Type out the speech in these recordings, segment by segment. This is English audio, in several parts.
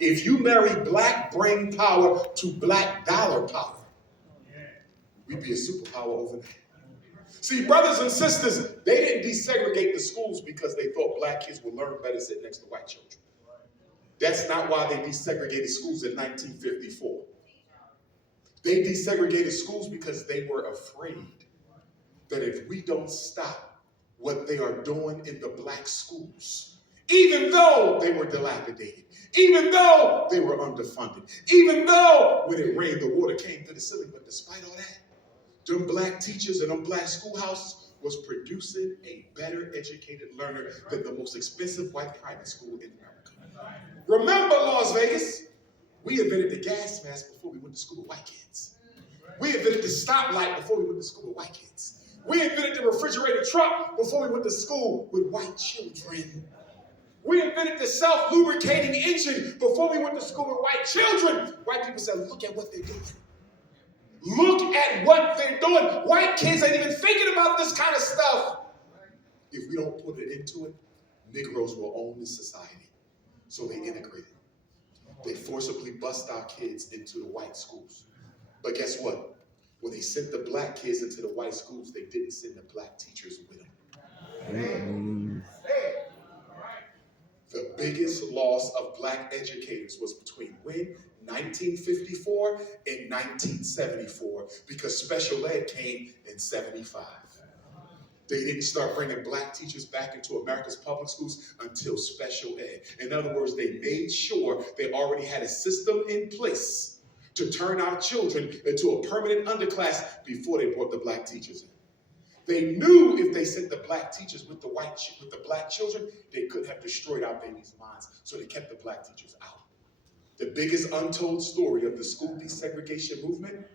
If you marry black brain power to black dollar power, we'd be a superpower overnight. See, brothers and sisters, they didn't desegregate the schools because they thought black kids would learn better sitting next to white children. That's not why they desegregated schools in 1954. They desegregated schools because they were afraid that if we don't stop what they are doing in the black schools, even though they were dilapidated, even though they were underfunded, even though when it rained, the water came to the ceiling, but despite all that, them black teachers and them black schoolhouses was producing a better educated learner than the most expensive white private school in America. Remember Las Vegas? We invented the gas mask before we went to school with white kids. We invented the stoplight before we went to school with white kids. We invented the refrigerated truck before we went to school with white children. We invented the self-lubricating engine before we went to school with white children. White people said, look at what they're doing. Look at what they're doing. White kids ain't even thinking about this kind of stuff. If we don't put it into it, Negroes will own this society. So they integrated. They forcibly bust our kids into the white schools. But guess what? When they sent the black kids into the white schools, they didn't send the black teachers with them. The biggest loss of black educators was between when? 1954 and 1974, because special ed came in 75. They didn't start bringing black teachers back into America's public schools until special ed. In other words, they made sure they already had a system in place to turn our children into a permanent underclass before they brought the black teachers in. They knew if they sent the black teachers with the black children, they could have destroyed our babies' minds. So they kept the black teachers out. The biggest untold story of the school desegregation movement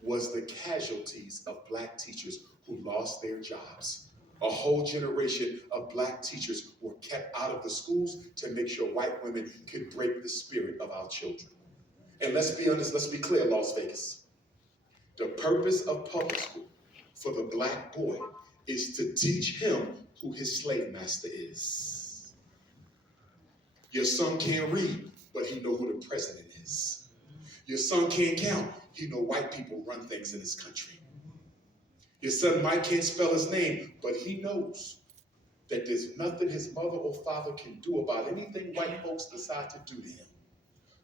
was the casualties of black teachers who lost their jobs. A whole generation of black teachers were kept out of the schools to make sure white women could break the spirit of our children. And let's be honest, let's be clear, Las Vegas. The purpose of public school for the black boy is to teach him who his slave master is. Your son can't read, but he know who the president is. Your son can't count, he know white people run things in this country. Your son might can't spell his name, but he knows that there's nothing his mother or father can do about anything white folks decide to do to him.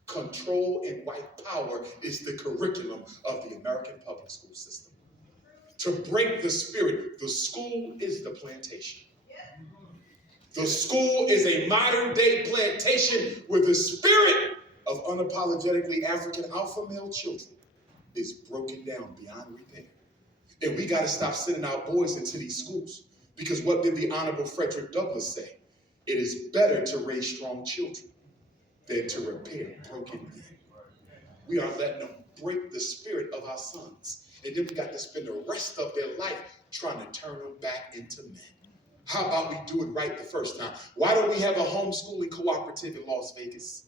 Control and white power is the curriculum of the American public school system. To break the spirit, the school is the plantation. The school is a modern day plantation where the spirit of unapologetically African alpha male children is broken down beyond repair. And we got to stop sending our boys into these schools, because what did the Honorable Frederick Douglass say? It is better to raise strong children than to repair broken men. We are letting them break the spirit of our sons. And then we got to spend the rest of their life trying to turn them back into men. How about we do it right the first time? Why don't we have a homeschooling cooperative in Las Vegas?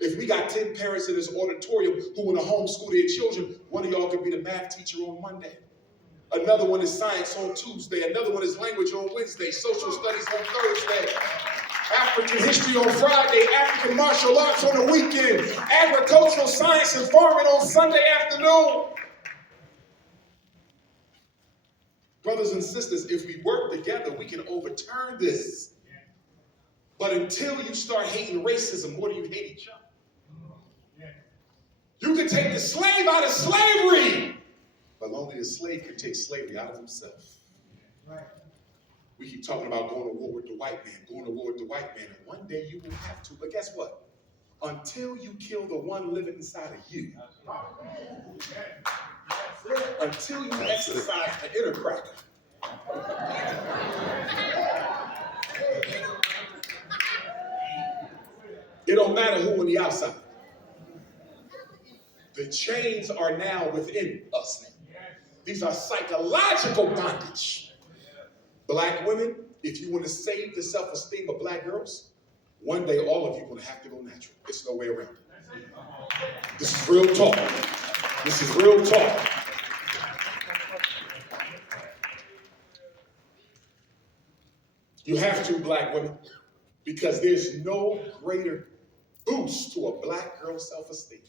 If we got 10 parents in this auditorium who want to homeschool their children, one of y'all could be the math teacher on Monday. Another one is science on Tuesday. Another one is language on Wednesday. Social studies on Thursday. African history on Friday. African martial arts on the weekend. Agricultural science and farming on Sunday afternoon. Brothers and sisters, if we work together, we can overturn this. But until you start hating racism, what do you hate each other? You can take the slave out of slavery, but only the slave can take slavery out of himself. We keep talking about going to war with the white man, going to war with the white man, and one day you will have to. But guess what? Until you kill the one living inside of you, until you exercise the inner cracker, it don't matter who on the outside. The chains are now within us. These are psychological bondage. Black women, if you want to save the self-esteem of black girls, one day all of you are going to have to go natural. There's no way around it. This is real talk. This is real talk. You have to, black women, because there's no greater boost to a black girl's self-esteem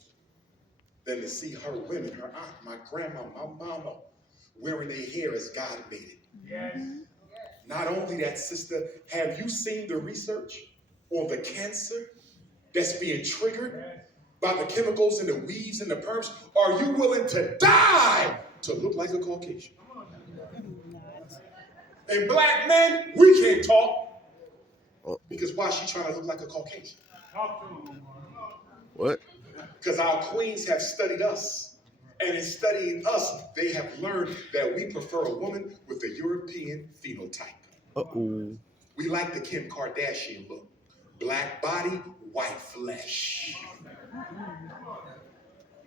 than to see her women, her aunt, my grandma, my mama, wearing their hair as God made it. Yes. Not only that, sister, have you seen the research on the cancer that's being triggered by the chemicals and the weaves and the perms? Are you willing to die to look like a Caucasian? And black men, we can't talk. Because why is she trying to look like a Caucasian? What? Because our queens have studied us. And in studying us, they have learned that we prefer a woman with a European phenotype. Uh-oh. We like the Kim Kardashian look. Black body, white flesh.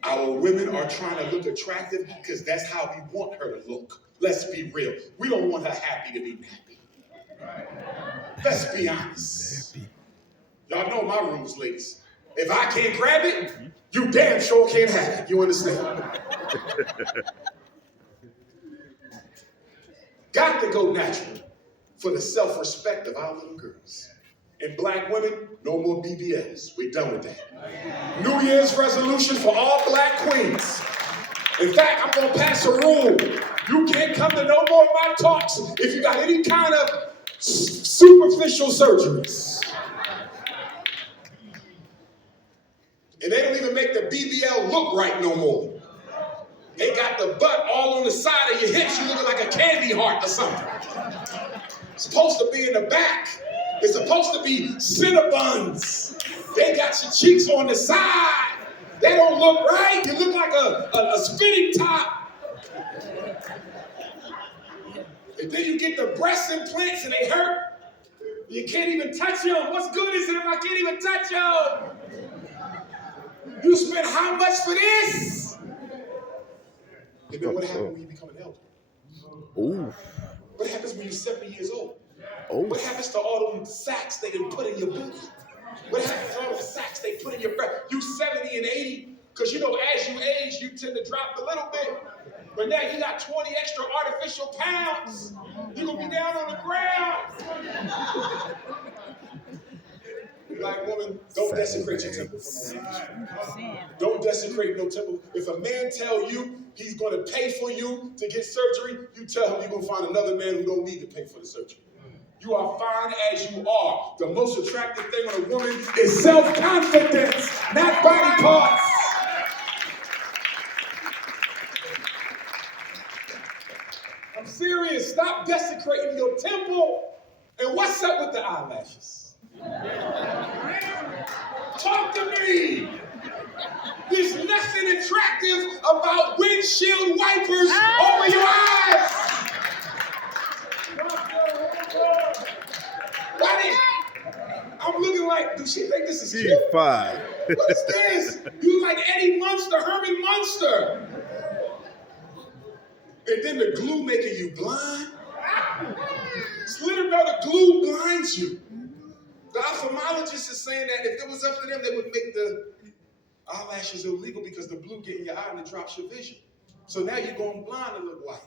Our women are trying to look attractive because that's how we want her to look. Let's be real. We don't want her happy to be nappy. Let's be honest. Y'all know my rules, ladies. If I can't grab it, you damn sure can't have it. You understand? Got to go natural for the self-respect of our little girls. And black women, no more BBLs. We're done with that. New Year's resolution for all black queens. In fact, I'm going to pass a rule. You can't come to no more of my talks if you got any kind of superficial surgeries. And they don't even make the BBL look right no more. They got the butt all on the side of your hips. You look like a candy heart or something. It's supposed to be in the back. It's supposed to be Cinnabons. They got your cheeks on the side. They don't look right. You look like a spinning top. And then you get the breast implants and they hurt. You can't even touch them. What's good is it if I can't even touch them? You spend how much for this? And then what happens when you become an elder? Ooh. What happens when you're 70 years old? Oh. What happens to all them sacks they didn't put in your booty? What happens to all the sacks they put in your breast? You 70 and 80, because you know as you age, you tend to drop a little bit. But now you got 20 extra artificial pounds. You're going to be down on the ground. Black woman, don't desecrate your temple for no man. Don't desecrate no temple. If a man tell you he's going to pay for you to get surgery, you tell him you're going to find another man who don't need to pay for the surgery. You are fine as you are. The most attractive thing on a woman is self-confidence, not body parts. I'm serious. Stop desecrating your temple. And what's up with the eyelashes? Talk to me. There's nothing attractive about windshield wipers over your eyes. I'm looking like, does she think this is cute? G5. What is this? You look like Eddie Munster, Herman Munster. And then the glue making you blind. It's literally about the glue blinds you. The ophthalmologist is saying that if it was up to them, they would make the eyelashes illegal because the blue get in your eye and it drops your vision. So now you're going blind and look white.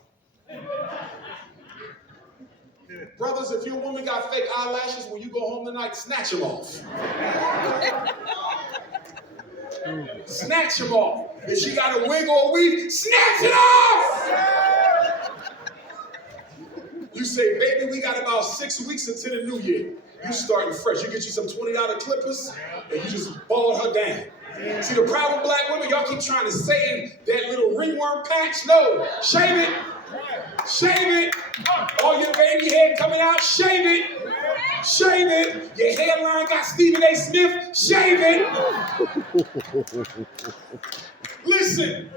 Brothers, if your woman got fake eyelashes, when you go home tonight, snatch them off. Snatch them off. If she got a wig or a weave, snatch it off! You say, baby, we got about 6 weeks until the new year. You starting fresh. You get you some $20 clippers, and you just bald her down. See, the problem, black women, y'all keep trying to save that little ringworm patch. No, shave it. Shave it. All your baby hair coming out, shave it. Shave it. Your hairline got Stephen A. Smith, shave it. Listen,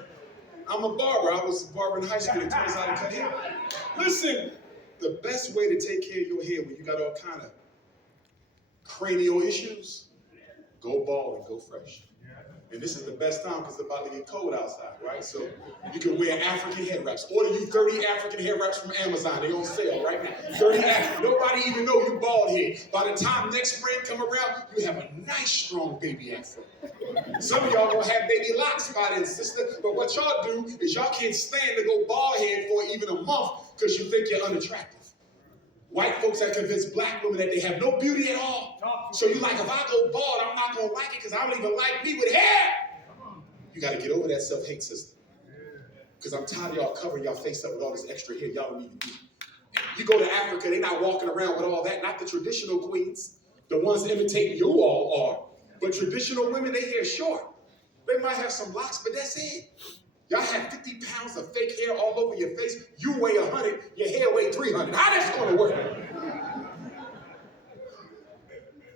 I'm a barber. I was a barber in high school. They taught us how to cut hair. Listen, the best way to take care of your hair when you got all kind of cranial issues, go bald and go fresh. And this is the best time because it's about to get cold outside, right? So you can wear African hair wraps. Order you 30 African hair wraps from Amazon. They're on sale right now. 30 African. Nobody even know you bald head. By the time next spring come around, you have a nice, strong baby afro. Some of y'all gonna have baby locks by then, sister. But what y'all do is y'all can't stand to go bald head for even a month because you think you're unattractive. White folks that convince black women that they have no beauty at all. So you like, if I go bald, I'm not going to like it because I don't even like me with hair. You got to get over that self-hate system. Because I'm tired of y'all covering y'all face up with all this extra hair y'all don't even need. You go to Africa, they're not walking around with all that. Not the traditional queens. The ones imitating you all are. But traditional women, they hair short. They might have some locks, but that's it. Y'all have 50 pounds of fake hair all over your face. You weigh 100, your hair weigh 300. How that's going to work?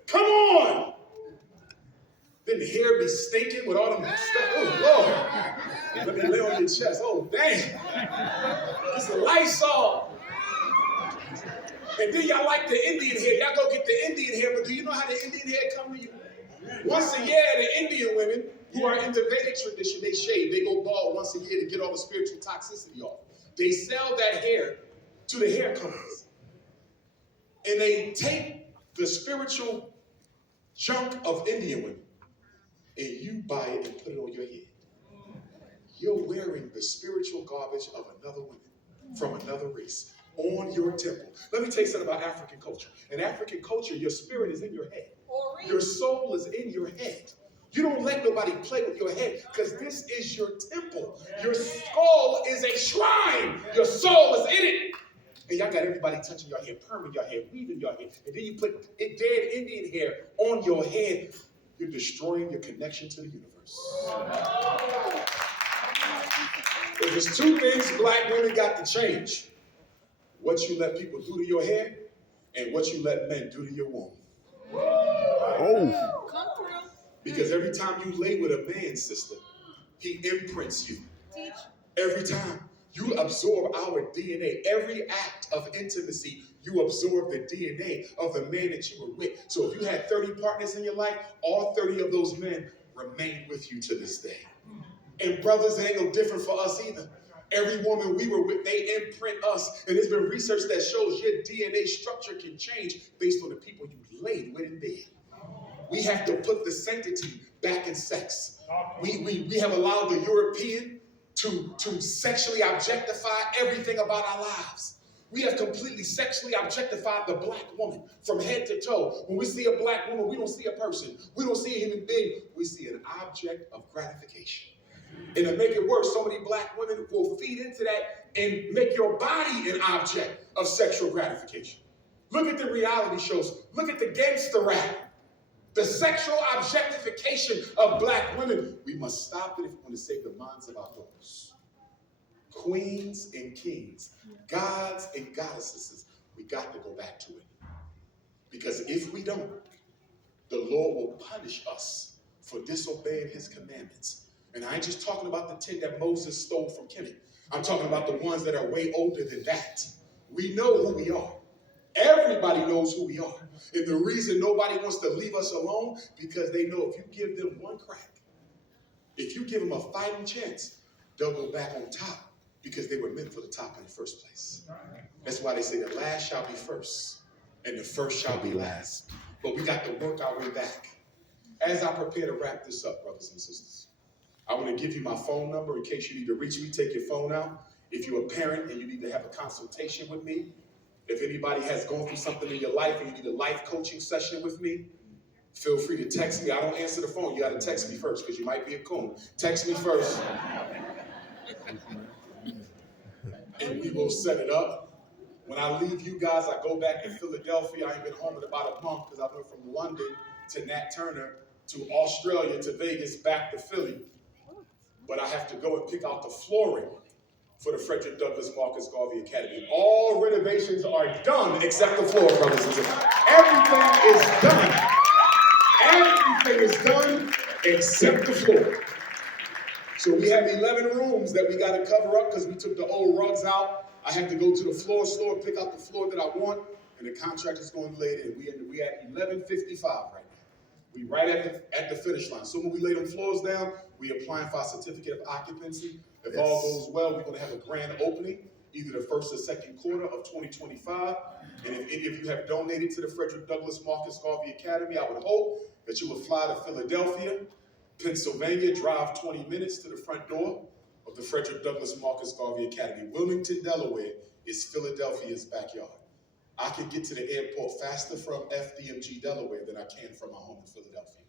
Come on! Then the hair be stinking with all them stuff. Oh, Lord. Let me lay on your chest. Oh, damn. It's a Lysol. And then y'all like the Indian hair. Y'all go get the Indian hair, but do you know how the Indian hair come to you? Once a year, the Indian women who are in the Vedic tradition, they shave. They go bald once a year to get all the spiritual toxicity off. They sell that hair to the hair companies. And they take the spiritual junk of Indian women and you buy it and put it on your head. You're wearing the spiritual garbage of another woman from another race on your temple. Let me tell you something about African culture. In African culture, your spirit is in your head. Your soul is in your head. You don't let nobody play with your head because this is your temple. Your skull is a shrine. Your soul is in it. And y'all got everybody touching your hair, perming your hair, weaving your hair. And then you put dead Indian hair on your head. You're destroying your connection to the universe. If there's two things black women got to change. What you let people do to your hair and what you let men do to your womb. Oh. Because every time you lay with a man, sister, he imprints you. Every time you absorb our DNA, every act of intimacy, you absorb the DNA of the man that you were with. So if you had 30 partners in your life, all 30 of those men remain with you to this day. And brothers, it ain't no different for us either. Every woman we were with, they imprint us. And there's been research that shows your DNA structure can change based on the people you laid with in bed. We have to put the sanctity back in sex. We have allowed the European to sexually objectify everything about our lives. We have completely sexually objectified the black woman from head to toe. When we see a black woman, we don't see a person. We don't see a human being. We see an object of gratification. And to make it worse, so many black women will feed into that and make your body an object of sexual gratification. Look at the reality shows. Look at the gangster rap. The sexual objectification of black women. We must stop it if we want to save the minds of our daughters. Queens and kings, gods and goddesses, we got to go back to it. Because if we don't, the Lord will punish us for disobeying his commandments. And I ain't just talking about the 10 that Moses stole from Kemet. I'm talking about the ones that are way older than that. We know who we are. Everybody knows who we are. And the reason nobody wants to leave us alone, because they know if you give them one crack, if you give them a fighting chance, they'll go back on top because they were meant for the top in the first place. That's why they say the last shall be first and the first shall be last. But we got to work our way back. As I prepare to wrap this up, brothers and sisters, I want to give you my phone number in case you need to reach me. Take your phone out. If you're a parent and you need to have a consultation with me, if anybody has gone through something in your life and you need a life coaching session with me, feel free to text me. I don't answer the phone. You got to text me first because you might be a coon. Text me first. And we will set it up. When I leave you guys, I go back to Philadelphia. I ain't been home in about a month because I went from London to Nat Turner to Australia to Vegas back to Philly. But I have to go and pick out the flooring for the Frederick Douglass Marcus Garvey Academy. All renovations are done except the floor, brothers and sisters. Everything is done. Everything is done except the floor. So we have 11 rooms that we got to cover up because we took the old rugs out. I have to go to the floor store, pick out the floor that I want, and the contractor's going to lay it in. We at 11:55 right now. We right at the finish line. So when we lay them floors down, we applying for our certificate of occupancy. If all goes well, we're going to have a grand opening, either the first or second quarter of 2025. And if any of you have donated to the Frederick Douglass Marcus Garvey Academy, I would hope that you will fly to Philadelphia, Pennsylvania, drive 20 minutes to the front door of the Frederick Douglass Marcus Garvey Academy. Wilmington, Delaware is Philadelphia's backyard. I can get to the airport faster from FDMG, Delaware than I can from my home in Philadelphia.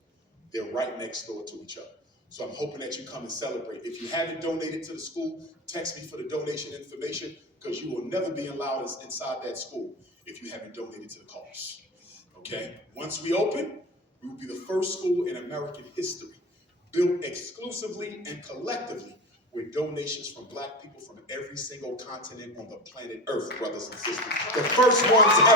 They're right next door to each other. So I'm hoping that you come and celebrate. If you haven't donated to the school, text me for the donation information, because you will never be allowed inside that school if you haven't donated to the cause. Okay? Once we open, we will be the first school in American history built exclusively and collectively with donations from Black people from every single continent on the planet Earth, brothers and sisters. The first ones ever.